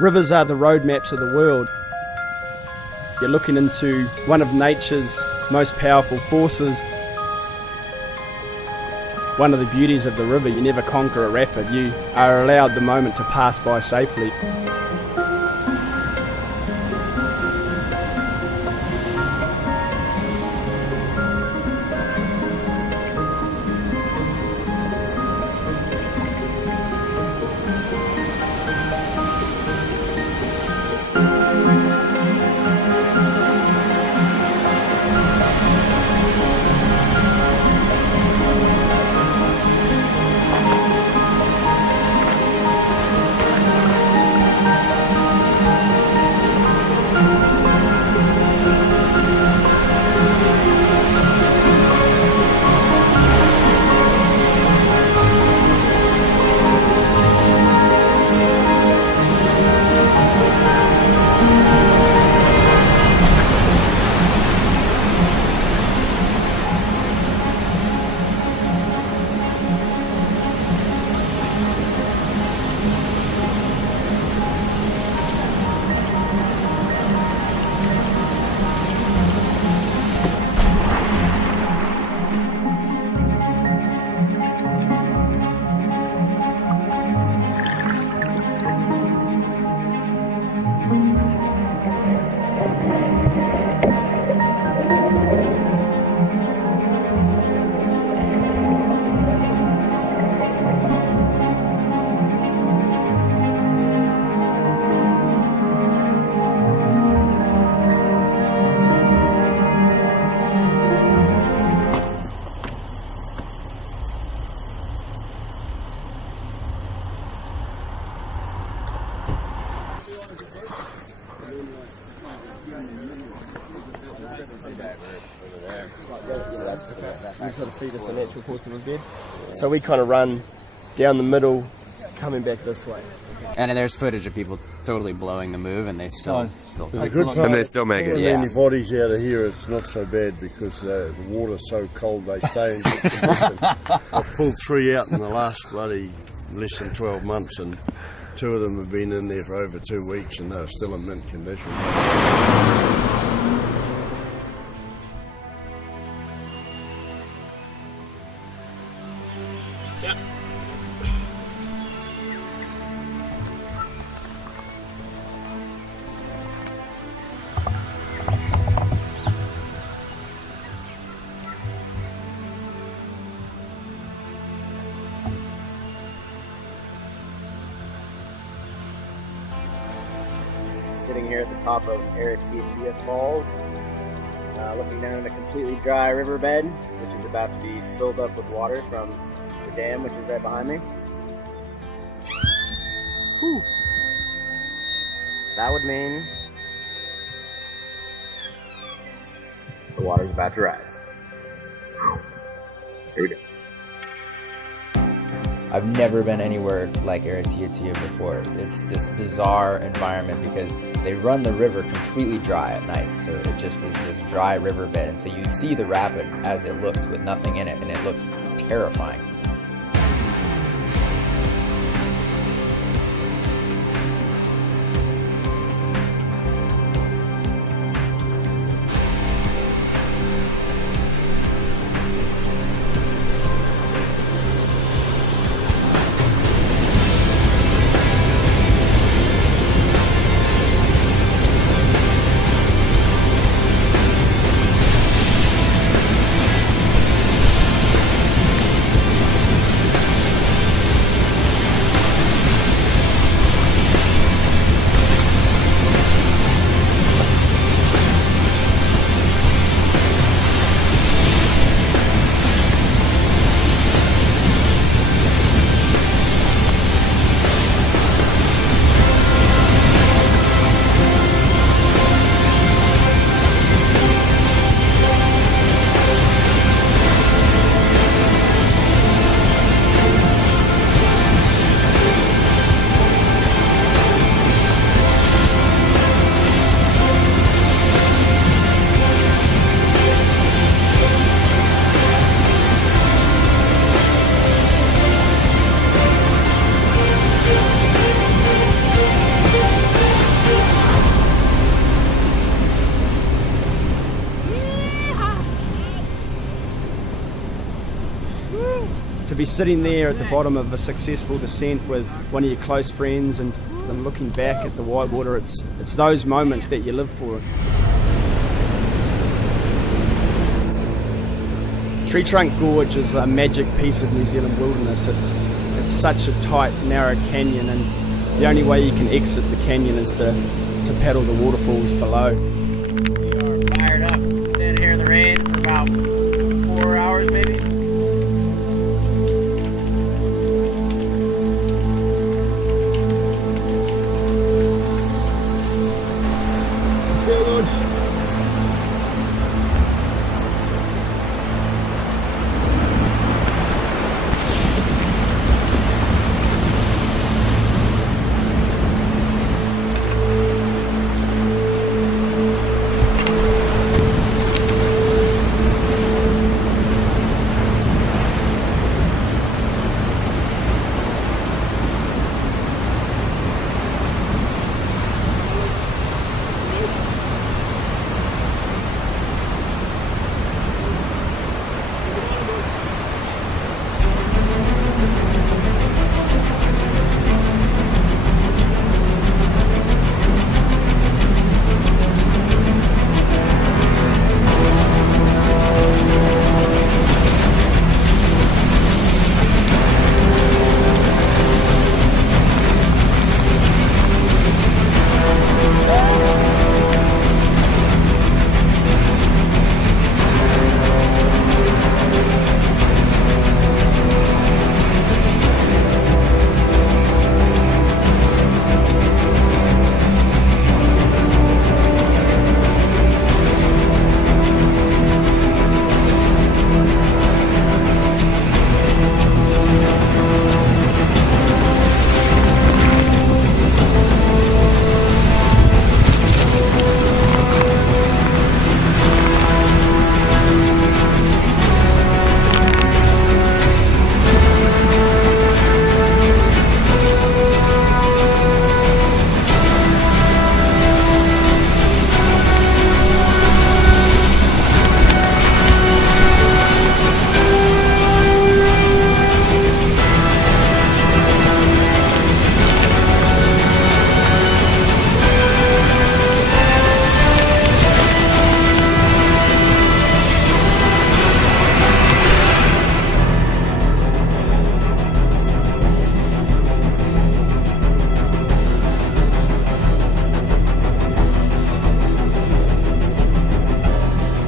Rivers are the road maps of the world. You're looking into one of nature's most powerful forces. One of the beauties of the river, you never conquer a rapid. You are allowed the moment to pass by safely. You sort of see just the natural course of a bed. So we kind of run down the middle, coming back this way. And there's footage of people totally blowing the move, and they still take good time. And they still make it. When any bodies out of here, it's not so bad because the water's so cold they stay in good condition. I've pulled 3 out in the last bloody less than 12 months, and 2 of them have been in there for over 2 weeks, and they're still in mint condition. Yep. Sitting here at the top of Aratiatia Falls, looking down at a completely dry riverbed, which is about to be filled up with water from the dam, which is right behind me. Whew. That would mean the water's about to rise. Here we go. I've never been anywhere like Aratiatia before. It's this bizarre environment because they run the river completely dry at night. So it just is this dry riverbed. And so you'd see the rapid as it looks with nothing in it, and it looks terrifying. be sitting there at the bottom of a successful descent with one of your close friends and looking back at the whitewater. It's those moments that you live for. Tree Trunk Gorge is a magic piece of New Zealand wilderness. It's such a tight, narrow canyon, and the only way you can exit the canyon is to paddle the waterfalls below. We are fired up, standing here in the rain for about 4 hours maybe.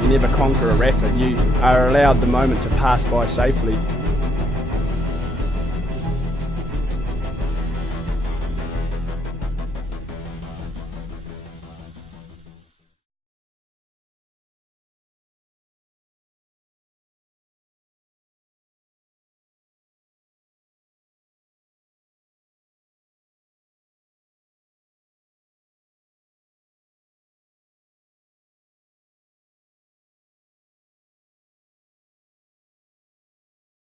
You never conquer a rapid. You are allowed the moment to pass by safely.